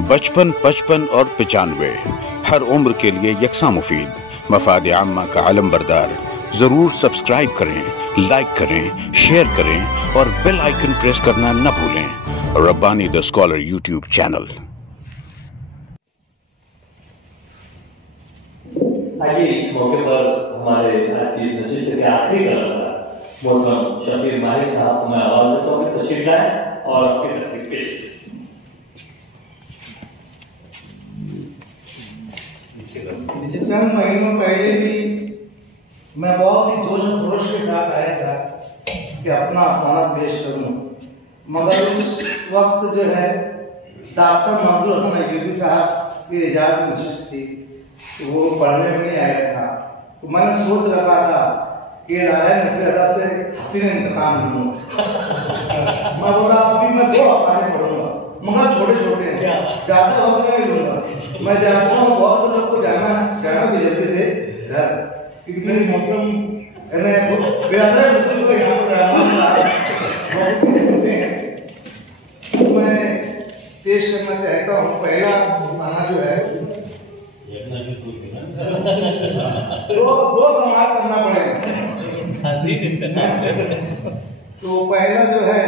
बचपन, 55 और 95 हर उम्र के लिए यकसा मुफीद। मफाद आम्मा का आलम बरदार। जरूर सब्सक्राइब करें, लाइक करें, शेयर करें और बेल आइकन प्रेस करना न भूलें। Rabbani the scholar YouTube channel. आइए इस मौके पर हमारे आज की नशिस्त के आखिरी कलाकार मोहतरम शबीर माहिर साहब को मैं आवाज देता हूँ कि तशरीफ लाएं और आपकी तकरीर पेश चंद महीनों पहले भी मैं बहुत ही जोश खरोश के साथ आया था कि अपना अफसाना पेश करूं, मगर उस वक्त जो है डॉक्टर मंजूर हसन अयूबी साहब की इजाजत नशिस्त थी, तो वो पढ़ने में नहीं आया था। तो मैंने सोच रखा था कि नसर अदब से हसीन इंतकाम लूंगा। मैं बोला अभी मैं 2 अफसाने पढ़ूंगा, मगर छोटे छोटे हैं, ज्यादा वक्त नहीं लूंगा। मैं जानता हूँ बहुत से लोग को जाना भी देते थे घर, क्योंकि मतलब मुस्लिम को यहाँ पर मैं पेश करना चाहता हूँ। पहला खाना जो है दो समाज करना पड़ेगा। तो पहला जो है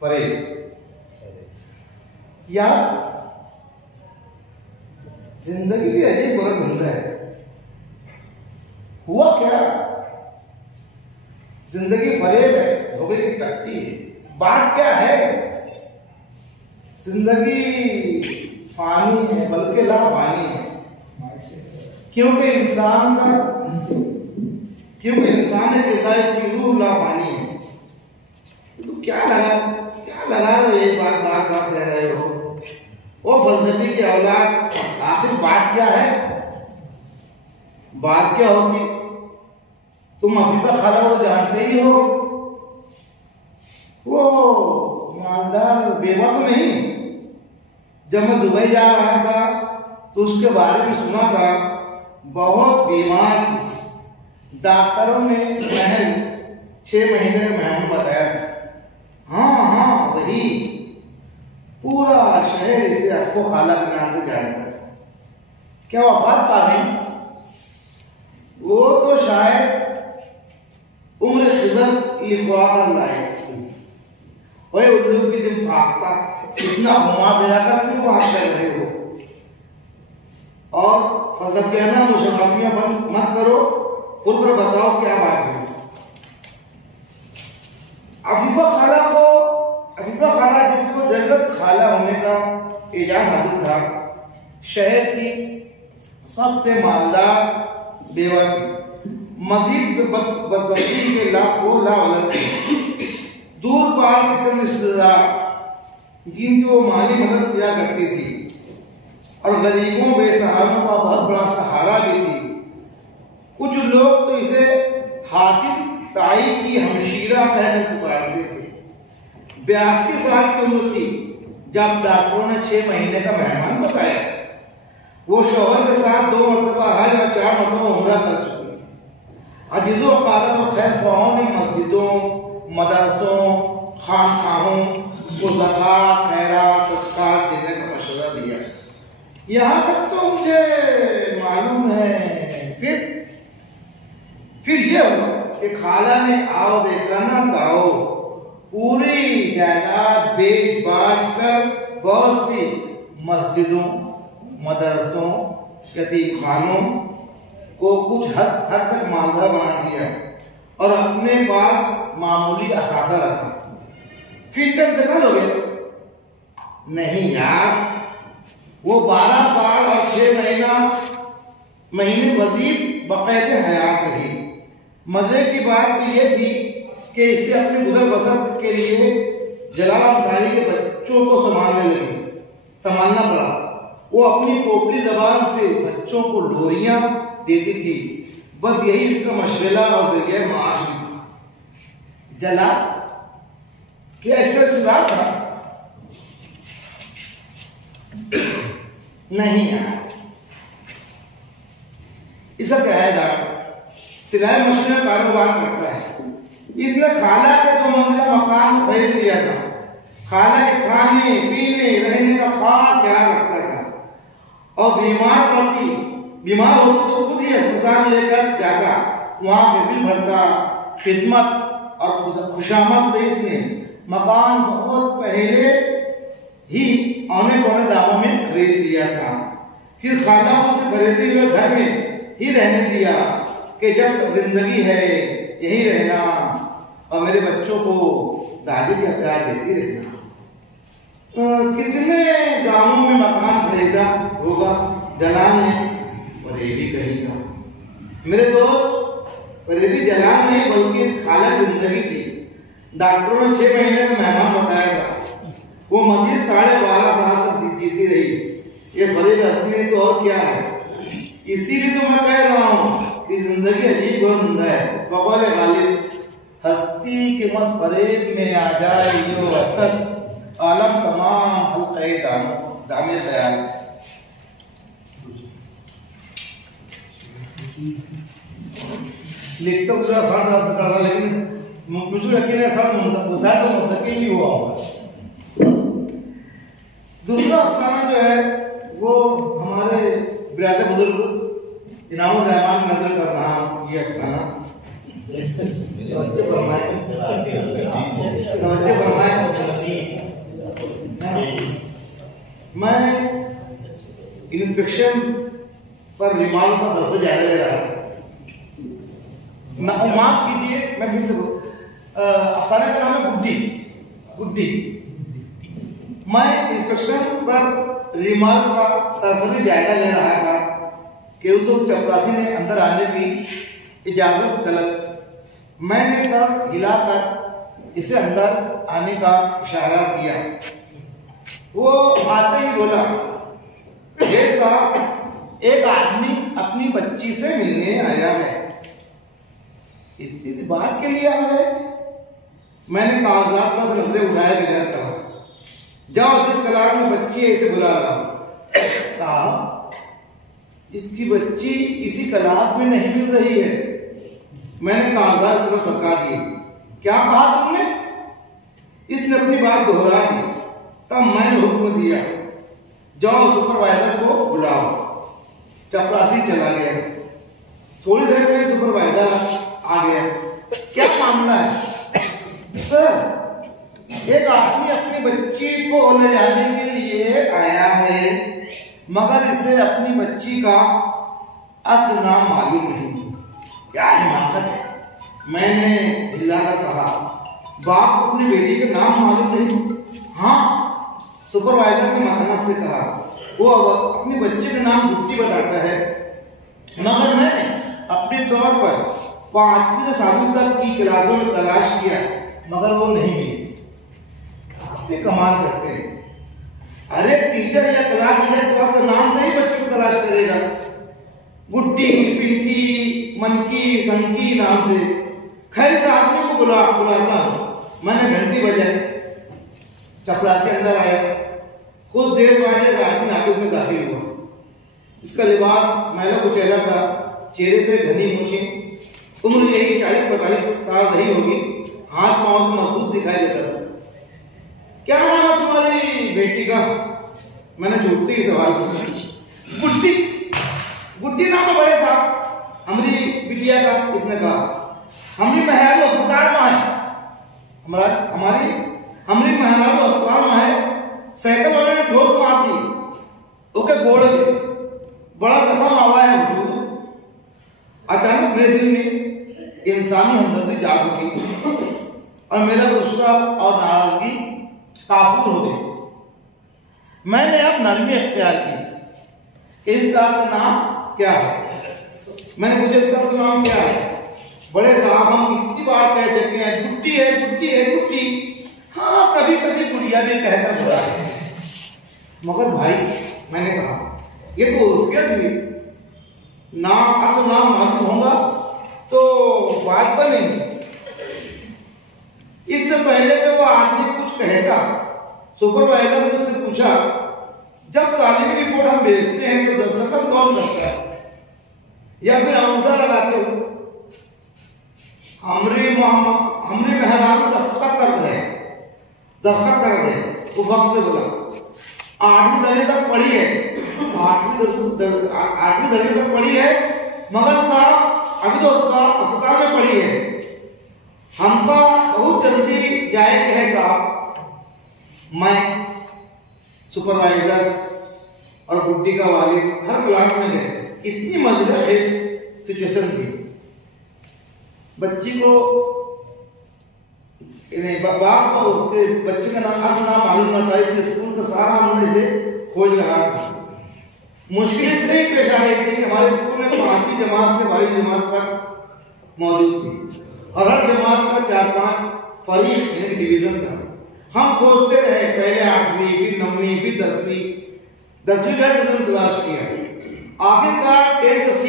परेब या जिंदगी भी अजीब बहुत धुंधला है। हुआ क्या, जिंदगी फरेब है, धोखे की टट्टी है। बात क्या है, जिंदगी पानी है, बल्कि लापानी है, क्योंकि इंसान की रूह लापानी है। तो क्या लगा ये बात बार बार कह रहे हो? वो फलसफे की औलाद, आखिर बात क्या है? बात क्या होगी? तुम हबीबा खाला को जानते ही हो, वो मालदार बेवा तो नहीं। जब मैं दुबई जा रहा था तो उसके बारे में सुना था, बहुत बीमार थी। डॉक्टरों ने महज 6 महीने का मेहमान बताया था। हाँ वही, पूरा शहर इसे अफो खाला के नाम से जानता था। क्या वफात पा गई? वो तो शायद उम्र खिजर लिखवा कर लाए थी। वही उल्लू की दिन भागता, इतना घुमा फिराकर क्यों बात कर रहे हो? और फजकियाना मुशर्रफियां बंद मत करो, खुलकर बताओ क्या बात है। अफीफा खाला जिसको जन्नत खाला होने का एजाज हासिल था, शहर की सबसे मालदार बेवा थी। मजीद बदबख्ती के लावलद थे। दूर पार के चंद रिश्तेदार जिनकी वो माली मदद किया करती थी और गरीबों बेसहारों का बहुत बड़ा सहारा भी थी। कुछ लोग तो इसे हातिम ताई की हमशीरा कहकर पुकारते थे। 82 साल की उम्र थी जब डॉक्टरों ने 6 महीने का मेहमान बताया। वो शौहर के साथ 2 मरतबा हज और 4 मरतबा उम्रा कर चुकी थी। अजीजों अकारब और खैर ख्वाहों ने मस्जिदों, मदरसों, खानखाहों को ज़कात, खैरात, सदका देने का मशवरा दिया। यहाँ तक तो मुझे मालूम है। फिर ये हुआ कि खाला ने आओ देखा ना ताओ, पूरी जायदाद बेच बाच कर बहुत सी मस्जिदों, मदरसों, यतीम खानों को कुछ हद तक मालदार बना दिया और अपने पास मामूली असासा रखा। फिर इंतकाल हो गया? नहीं यार, वो 12 साल और 6 महीने वजीर बाकायदे हयात रही। मजे की बात तो ये थी कि इसे अपने गुजर बसर के लिए जलाल अंसारी के बच्चों को संभालना पड़ा। वो अपनी पोपली जबान से बच्चों को लोरियां देती थी। बस यही इसका मशगला और जरिया माश भी था। जला क्या इसका सुधार था? नहीं यार, इसका किराएदार सिलाई मशीन का कारोबार करता है। इसने खाला के 2 मंजिला मकान खरीद लिया था खाला के खाने पीने रहने का खास ख्याल रखता था और बीमार होती तो खुद ही अस्पताल लेकर जाता, वहां पे बिल भरता। खिदमत और खुशामद से इसने मकान बहुत पहले ही औने पौने दामों में खरीद लिया था। फिर खाला को उसे खरीदे हुए घर में ही रहने दिया कि जब तक जिंदगी है यही रहना और मेरे बच्चों को दादी का प्यार देती रहना। कितने दामों में मकान खरीदा होगा जलाल ने, और ये भी कहीं का मेरे दोस्त, पर ये भी जलाल नहीं बल्कि खाला जिंदगी थी। डॉक्टरों ने 6 महीने का मेहमान बताया था, वो मजीद 12.5 साल तक जीती रही। ये फरीब हस्ती नहीं तो और क्या है। इसीलिए तो मैं कह रहा हूँ कि जिंदगी अजीब बुलंद है। बकौल गालिब, हस्ती के मत फरेब में आ जाए यो असद, आलम तमाम हल्क़े दामे ख्याल। लिखता तो आसान था, लेकिन मुझे यकीन है सब मुद्दा तो मुस्तकिल ही हुआ होगा। दूसरा अफसाना जो है वो हमारे बिरादर बुजुर्ग इनामुर रहमान की नजर कर रहा हूँ। ये अफसाना मैं इंस्पेक्शन पर रिमांड का सबसे ज्यादा ले रहा था। माफ कीजिए, मैं फिर से अफसाने का नाम है गुड्डी। मैं इंस्पेक्शन पर रिमांड का सरसरी जायजा ले रहा था कि उस वक्त चपरासी ने अंदर आने की इजाजत तलब। मैंने सर हिलाकर इसे अंदर आने का इशारा किया। वो आते ही बोला, जेठ साहब, एक आदमी अपनी बच्ची से मिलने आया है। इतनी सी बात के लिए आ गए? मैंने कागजात पर नजरें उठाए बगैर कहा, जाओ जिस क्लास में बच्ची है इसे बुला लाओ। साहब, इसकी बच्ची इसी क्लास में नहीं मिल रही है। मैंने कागजात तरफ सरका दिए। क्या कहा तुमने? इसने अपनी बात दोहरा दी। तब मैंने हुक्म दिया, जाओ सुपरवाइजर को बुलाओ। चपरासी चला गया। थोड़ी देर में सुपरवाइजर आ गया। क्या मामला है? सर, एक आदमी अपनी बच्ची को ले जाने के लिए आया है, मगर इसे अपनी बच्ची का असल नाम मालूम नहीं। क्या हिमाकत है? मैंने हिलाकर कहा, बाप को अपनी बेटी का नाम मालूम नहीं? हाँ, सुपरवाइजर ने मसनत से कहा, वो अपनी बच्चे का नाम गुड्डी बताता है, मगर मैंने अपने तौर पर 5वीं से 7वीं तक की क्लासों में तलाश किया, मगर वो नहीं मिली। ये कमाल करते हैं। अरे टीचर या क्लास टीचर का नाम से ही बच्चों को तलाश करेगा। गुड्डी, पिंकी, मनकी, संकी नाम से। खैर इस आदमी को बुलाता हूं। मैंने घंटी बजाई। चपरासी अंदर आया। कुछ देर बाद एक आदमी ऑफिस में दाखिल हुआ। इसका लिबास मैला कुचैला था, चेहरे पे घनी मूंछें, उम्र यही 40-45 साल रही होगी, हाथ पांव से मजबूत दिखाई देता था। क्या नाम है तुम्हारी बेटी का? मैंने छूटते ही सवाल पूछा। गुड्डी नाम है बड़े साहब, हमारी बिटिया का। इसने कहा, हमारी मेहरारू अस्पताल में है। हमारी मेहरारू अस्पताल में है। साइकिल वाले ने ठोक मार दी, ओके गोड़ पे बड़ा जख्म आवा है हुजूर। अचानक मेरे दिल में इंसानी हमदर्दी जाग उठी और मेरा गुस्सा और नाराजगी काफूर हो गई। मैंने अब नरमी अख्तियार की। इस का नाम क्या है? मैंने पूछा, इसका नाम क्या है? बड़े साहब, हम कितनी बार कह चुके हैं, गुड्डी है, गुड्डी है, गुड्डी। हाँ, कभी कभी गुड़िया भी कहकर बुरा है, मगर भाई, मैंने कहा, ये तो उर्फियत हुई। नाम अब नाम मालूम होगा तो बात बनेगी। इससे पहले कि वो आदमी कुछ कहता, सुपरवाइजर ने उससे पूछा, जब तालीमी रिपोर्ट हम भेजते हैं तो दस्तखत कौन करता है या फिर अंगूठा लगाते हो? हमरे मेहरारू दस्तखत करते हैं, दस्तखत कर दे। वो वक्त से बोला 8वीं दर्जे तक पढ़ी है, 8वीं दर्जे तक पढ़ी है, मगर साहब अभी तो अस्पताल में पढ़ी है, हमका बहुत जल्दी जाए है साहब। मैं सुपरवाइजर और गुड्डी का वालिद हर क्लास में गए। इतनी मजेदार सिचुएशन थी। बच्ची को बाप को उसके बच्चे का नाम मालूम न था, इसलिए स्कूल का सारा हमने से खोज रहा था। मुश्किल से पेश आ रही थी कि हमारे स्कूल में 5वीं जमात से 12वीं जमात तक मौजूद थी और हर जमात का 4-5 फरीक यानी डिवीजन था। हम खोजते रहे, पहले 8वीं, फिर 9वीं, फिर 10वीं का डिवीजन तलाश किया। आखिरकार 10th C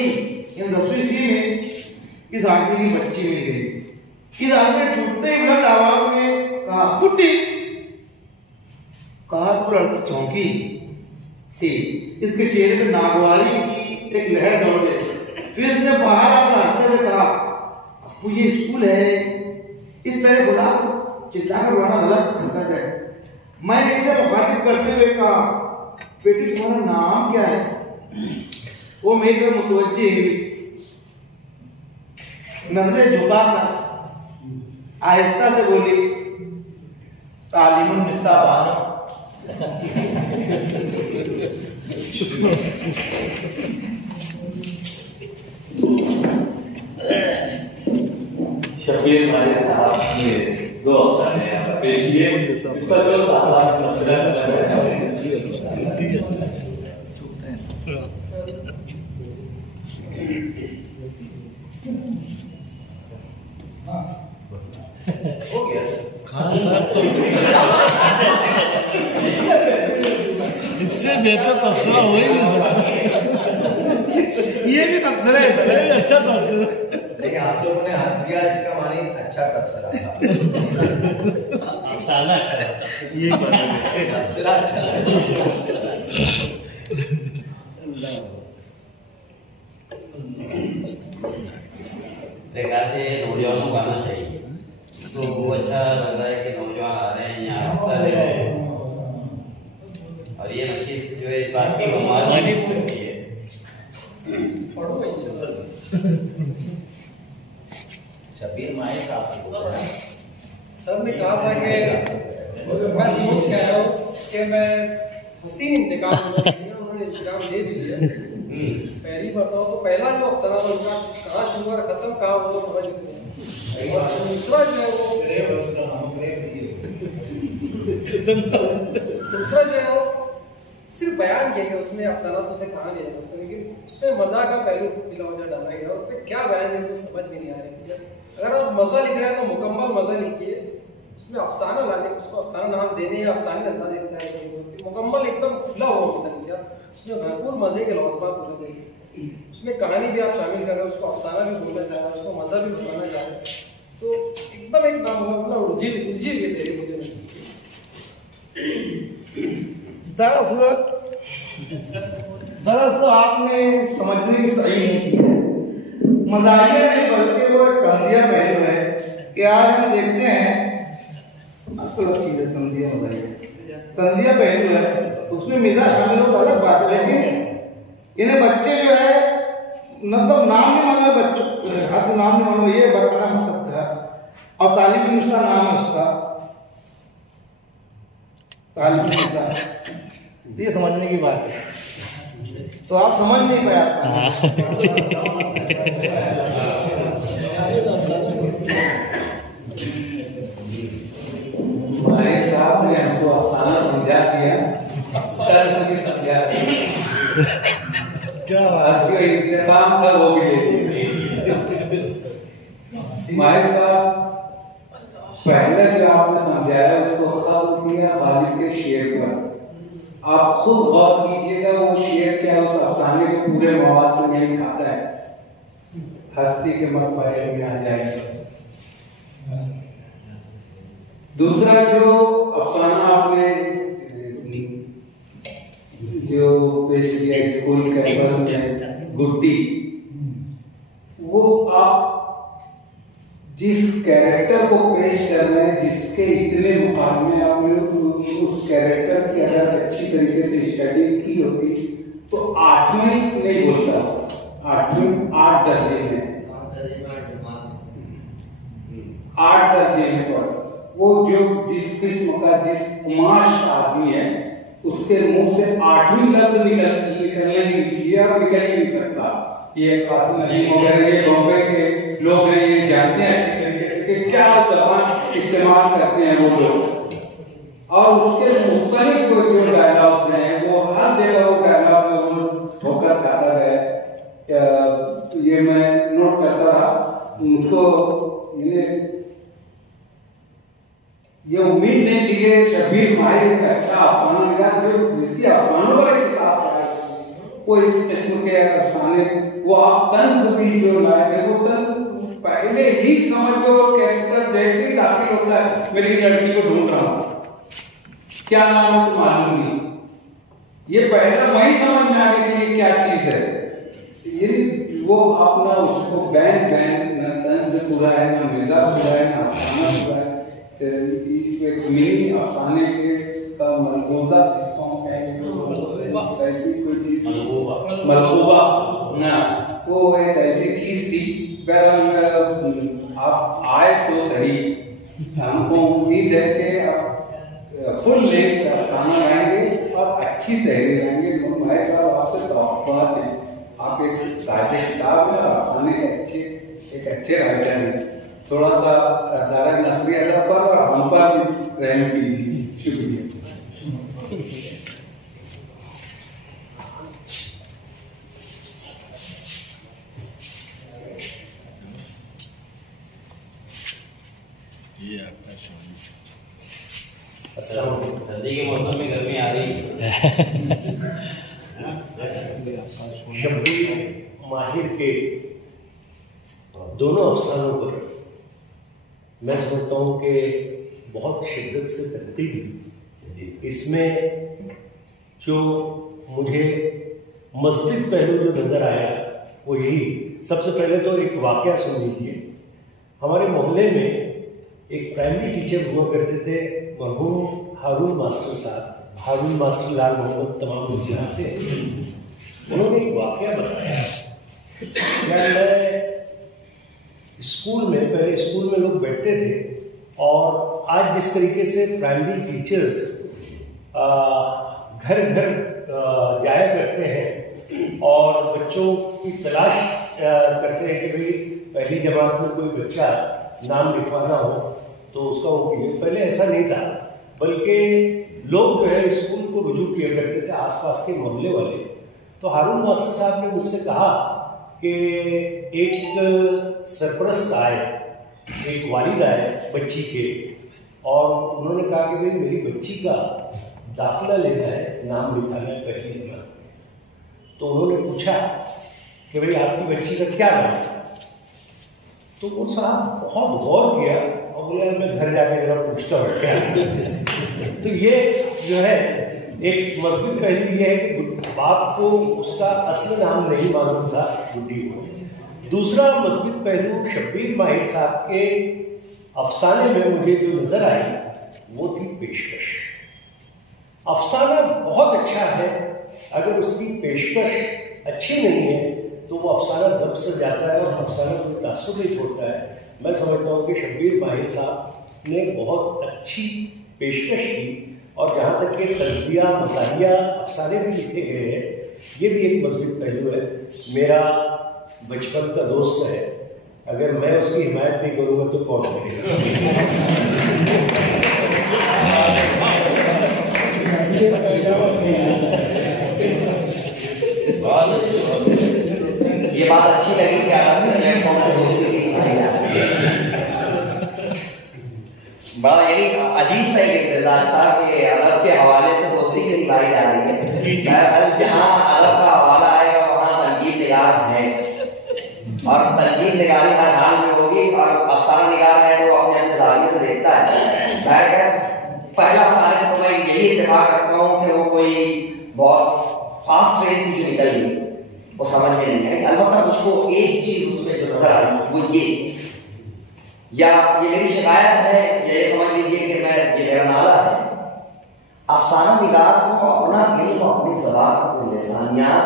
यानी 10वीं C में इस आदमी की बच्ची मिल गई। इस आदमी ने छूटते ही बुलंद आवाज में कहा गुड्डी। कहा तो लड़की चौंकी थी, इसके चेहरे पे नागवारी की एक लहर दौड़ गई। फिर उसने बाहर आकर हंसते से कहा आपको ये स्कूल है, इस तरह बुला चिल्लाकर बुलाना गलत हरकत है। मैंने इसे मुखातिब करते हुए कहा बेटी तुम्हारा नाम क्या है? वो मेरी तरफ मुतवज्जे हुई, नजरें झुकाकर आहिस्ता से बोली तालिमुन्निसा बानो। शबीर मालिक साहब ने 2 अफसाने पेश किए, इसका जो साहबाज खान साहब तो इससे बेहतर तबसरा हो ही नहीं सकता। ये भी तबसरा है, अच्छा तबसरा नहीं, आप लोगों ने हंस दिया, इसका मानी अच्छा तबसरा था। अफसाना ये तबसरा अच्छा है। देखा से नौजवानों को आना चाहिए, तो वो अच्छा लग रहा है कि नौजवान आ रहे हैं यहाँ, हिस्सा ले रहे हैं। और ये नशीस जो है इस बात की हमारी होती है। शबीर माई साहब सर ने कहा था कि मैं सोच के आया हूँ कि मैं हसीन इंतकाम उन्होंने इंतकाम ले भी लिया। पहली बताओ तो पहला जो अफसरा था उनका कहाँ शुरू और खत्म कहाँ वो समझ नहीं। दूसरा जो है वो सिर्फ बयान किया गया, उसमें अफसानातों से कहा नहीं जाता, लेकिन उसमें मजा का पहलू बिलावजा डाला गया। उसमें क्या बयान है वो समझ में नहीं आ रही। अगर आप मजा लिख रहे हैं तो मुकम्मल मजा लिखिए, उसमें अफसाना लाने, उसको अफसाना नाम देने या अफसाने अंदाज देता है मुकम्मल एकदम खुला हुआ मजा लिखिए। उसमें भरपूर मजे के लौजबात होने चाहिए। उसमें कहानी भी आप शामिल कर रहे हैं, उसको अफसाना भी बोलना चाह रहे हैं, उसको मजा भी बताना चाह रहे हैं, तो एकदम एक नाम होगा उलझी उलझी हुई तेरी मुझे दरअसल आपने समझने की सही नहीं की है। मजाहिया नहीं बल्कि वो एक तंदिया पहलू है कि आज हम देखते हैं आपको चीज है तंदिया मजाहिया तंदिया पहलू है, उसमें मिजाज शामिल हो तो अलग बात है। लेकिन इन्हें बच्चे जो है मतलब नाम नहीं मालूम, बच्चों असल नाम नहीं मालूम, ये बताना मकसद था। और तालिब निशा नाम है उसका, तालिब निशा, ये समझने की बात है। तो आप समझ नहीं पाए, आप भाई साहब ने हमको अफसाना समझा दिया, भी समझा क्या जो इंतकाम था वो भी ले भाई साहब पहले जो आपने समझाया उसको खत्म किया गालिब के शेर पर। आप खुद गौर कीजिएगा वो शेर क्या उस अफसाने के पूरे मवाद से मेल खाता है, हस्ती के मकबरे में आ जाएगा। दूसरा जो अफसाना आपने जो पेश किया स्कूल कैंपस में गुड्डी, वो आप जिस कैरेक्टर को पेश कर रहे हैं, जिसके इतने मुकाबले आपने उस कैरेक्टर की अगर अच्छी तरीके से स्टडी की होती तो 8वें नहीं बोलता, 8वें 8 दर्जे में 8 दर्जे में पढ़ वो जो जिस किस्म का जिस कुमाश का आदमी है उसके मुंह से 8वीं लफ्ज निकलने नहीं चाहिए और निकल ही नहीं सकता। ये कासिम अलीम वगैरह ये बॉम्बे के लोग हैं, ये जानते हैं अच्छी तरीके से कि क्या जबान इस्तेमाल करते हैं वो लोग, और उसके मुख्तलिफ जो डायलॉग्स हैं वो हर जगह वो डायलॉग में वो ठोकर खाता है। ये मैं नोट करता रहा, मुझको ये उम्मीद नहीं थी कि शब्बीर माहिर एक अच्छा अफसाना निगार जो जिसकी अफसानों पर एक किताब वो इस किस्म के अफसाने वो आप तंज भी जो लाए थे वो तंज पहले ही समझ लो कैरेक्टर जैसे ही दाखिल होता है मेरी लड़की को ढूंढ रहा हूँ, क्या नाम है तो मालूम नहीं, ये पहला वही समझ में आने के लिए क्या चीज है। ये वो अपना उसको बैन न तंज पूरा है, ना मिजाज पूरा है, ना अफसाना पूरा है, एक मिनी अफसाने के का मलबूजा ऐसी कोई चीज मलबूबा ना, वो एक ऐसी चीज थी। आप आए तो सही, हमको उम्मीद है कि आप फुल लेंथ अफसाना लाएंगे और अच्छी तहरीर लाएंगे। भाई साहब आपसे तवक्कुआत है, आप एक साहित्य किताब है और अफसाने के एक अच्छे राइटर हैं, थोड़ा सा दारा नसरी अदब पर और हम पर भी रहम कीजिए। शुक्रिया। सर्दी के मौसम में गर्मी आ रही शब्बीर माहिर के दोनों अफसानों पर मैं समझता हूँ कि बहुत शिद्दत से तनकीद हुई। इसमें जो मुझे मज़बूत पहलू जो नज़र आया वो यही, सबसे पहले तो एक वाक़या सुन लीजिए। हमारे मोहल्ले में एक प्राइमरी टीचर हुआ करते थे मरहूम हारून मास्टर साहब, हारून मास्टर लाल मोहम्मद तमाम लोग जानते हैं। उन्होंने एक वाक़या बताया। क्या मैं स्कूल में, पहले स्कूल में लोग बैठते थे और आज जिस तरीके से प्राइमरी टीचर्स घर घर जाया करते हैं और बच्चों की तलाश करते हैं कि भाई पहली जमात में कोई बच्चा नाम लिखवाना हो तो उसका वो पीरियड, पहले ऐसा नहीं था, बल्कि लोग जो है स्कूल को रुजू किया करते थे आसपास के मोहल्ले वाले। तो हारून मास्टर साहब ने मुझसे कहा कि एक सरपरस्त आए, एक वालिद आए बच्ची के, और उन्होंने कहा कि भाई मेरी बच्ची का दाखिला लेना है, नाम लिखाना है पहली जमात में। तो उन्होंने पूछा कि भाई आपकी बच्ची का क्या नाम है? तो वो साहब बहुत गौर किया और बोला मैं घर जाके जरा पूछता हूँ क्या। तो ये जो है एक मजबूत पहलू ये है कि बाप को उसका असली नाम नहीं मालूम था गुड्डी को। दूसरा मजबूत पहलू शब्बीर माहिर साहब के अफसाने में मुझे जो नजर आई वो थी पेशकश। अफसाना बहुत अच्छा है, अगर उसकी पेशकश अच्छी नहीं है तो वो अफसाना दब से जाता है और अफसाना कोई तासुर नहीं छोड़ता है। मैं समझता हूँ कि शब्बीर माहिर साहब ने बहुत अच्छी पेशकश की, और जहाँ तक कि तज्जिया मज़ाहिया अफसाने भी लिखे गए हैं, ये भी एक मजबूत पहलू है। मेरा बचपन का दोस्त है, अगर मैं उसकी हिमायत नहीं करूँगा तो कौन करेगा। ये बात अच्छी लगी कि बड़ा यानी अजीब सा एक इम्तिजाज था कि अदब के हवाले से दोस्ती की निभाई जा रही है। जहाँ अदब का हवाला आएगा वहाँ तनकीद निगार है, और तनकीद निगारी हर हाल में होगी, और अफसाना निगार है वो अपने इंतजारिये से देखता है। पहला अफसाने से तो मैं यही इत्तेफाक करता हूँ कि वो कोई बहुत फास्ट रेट की जो निकल गई वो समझ में नहीं आई। अलबत्ता मुझको एक चीज उसमें जो नजर आई वो ये या ये मेरी शिकायत है, या ये समझ लीजिए कि ये मेरा नाला है। अफसाना निगार को अपना इल्म, अपनी ज़बान, अपनी लिसानियात,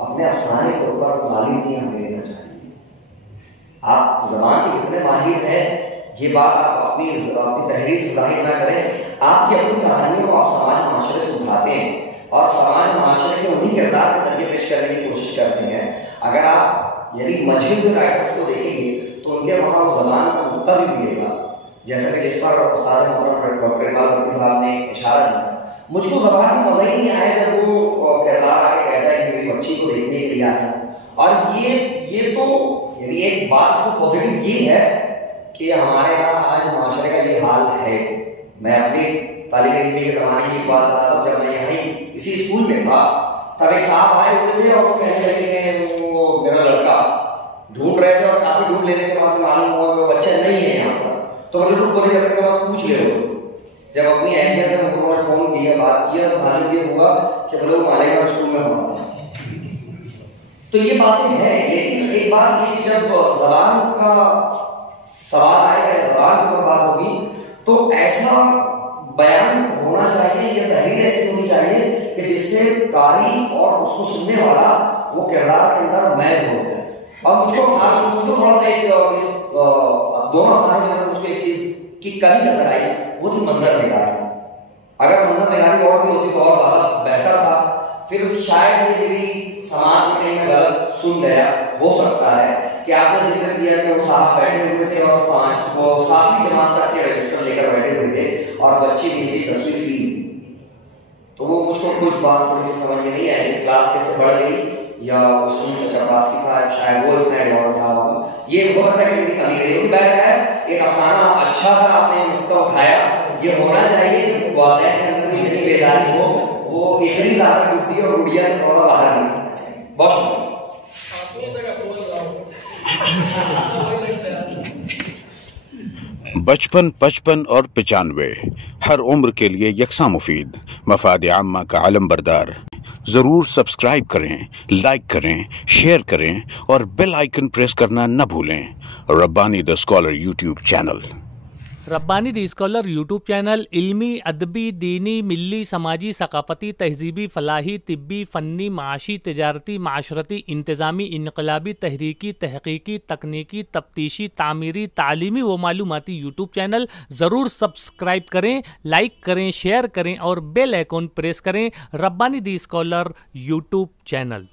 अपने अफसाने के ऊपर तालीम नहीं हमें देना चाहिए। आप ज़बान के कितने माहिर हैं, ये बात आप अपनी तहरीर से जाहिर ना करें। आपकी अपनी कहानियों को आप समाज माशरे से उठाते हैं और समाज माशरे के उन्हीं किरदार के जरिए पेश करने की कोशिश करते हैं। अगर आप यानी मजहबी राइटर्स को देखेंगे तो उनके वहाँ ज़बान का नुक्ता भी मिलेगा, जैसा कि जिस पर उस्ताद मोहतरम डॉक्टर इकबाल बख्शी साहब ने इशारा किया। मुझको ज़बान में मज़ा ही नहीं आया जब वो किरदार आके कहता है कि मेरी बच्ची को देखने के लिए आया। और ये तो यानी एक बात इसको पॉजिटिव ये है कि हमारे यहाँ आज माशरे का ये हाल है। मैं अपनी तालिब इल्मी के ज़माने की बात बताता हूँ। जब मैं यहीं इसी स्कूल में था तब एक साहब आए हुए थे और कहने लगे कि वो मेरा लड़का ढूंढ रहे थे, और काफ़ी ढूंढ लेने के बाद मालूम हुआ कि बच्चा नहीं है यहाँ पर। तो मैंने लोग बोले जाते के बाद पूछ ले लो। जब अपनी अहलिया से उन्होंने फोन किया, बात किया, तो मालूम ये हुआ कि बोले वो मालेगांव स्कूल में पढ़ा था। तो ये बातें हैं, लेकिन एक बात ये, जब ज़बान का सवाल आएगा, ज़बान की बात होगी, तो ऐसा बयान होना चाहिए या तहरीर ऐसी होनी चाहिए कि जिससे कारी और उसको सुनने वाला वो किरदार के अंदर मैल हो जाए। और मुझको थोड़ा सा एक दोनों अफसानों के अंदर मुझको एक चीज की कमी नजर आई, वो थी मंजर निगारी। अगर मंजर निगारी और भी होती तो और ज्यादा बेहतर था। फिर शायद ये मेरी समाज में कहीं मैं गलत सुन गया, हो सकता है कि आपने जिक्र किया कि वो साहब बैठे हुए थे और 7वीं जमात तक के रजिस्टर लेकर बैठे हुए थे और बच्ची भी थी 10वीं सी। तो वो मुझको कुछ बात थोड़ी सी समझ में नहीं आई, क्लास कैसे बढ़ गई या सुन के चपरासी था, शायद वो इतना एडवांस था। ये हो सकता है कि मेरी कमी रही होगी। है एक अफसाना अच्छा था, आपने नुक्ता उठाया, ये होना चाहिए वाक़या के अंदर से इतनी बेदारी हो, वो इतनी ज्यादा गुड्डी और गुड़िया से थोड़ा बाहर नहीं आना चाहिए। बहुत बचपन, 55 और 95 हर उम्र के लिए यकसा मुफीद, मफाद आम्मा का अलमबरदार। ज़रूर सब्सक्राइब करें, लाइक करें, शेयर करें और बेल आइकन प्रेस करना न भूलें। Rabbani the scholar YouTube channel. Rabbani the scholar YouTube channel इल्मी, अदबी, दीनी, मिली, समाजी, सकाफती, तहजीबी, फलाही, तिब्बी, फ़न्नी, माशी, तिजारती, माशरती, इंतज़ामी, इनकलाबी, तहरीकी, तहकीकी, तकनीकी, तफ्तीशी, तामीरी, तालीमी व मालूमाती यूट्यूब चैनल। ज़रूर सब्सक्राइब करें, लाइक करें, शेयर करें और बेल आइकन प्रेस करें। Rabbani the scholar YouTube channel.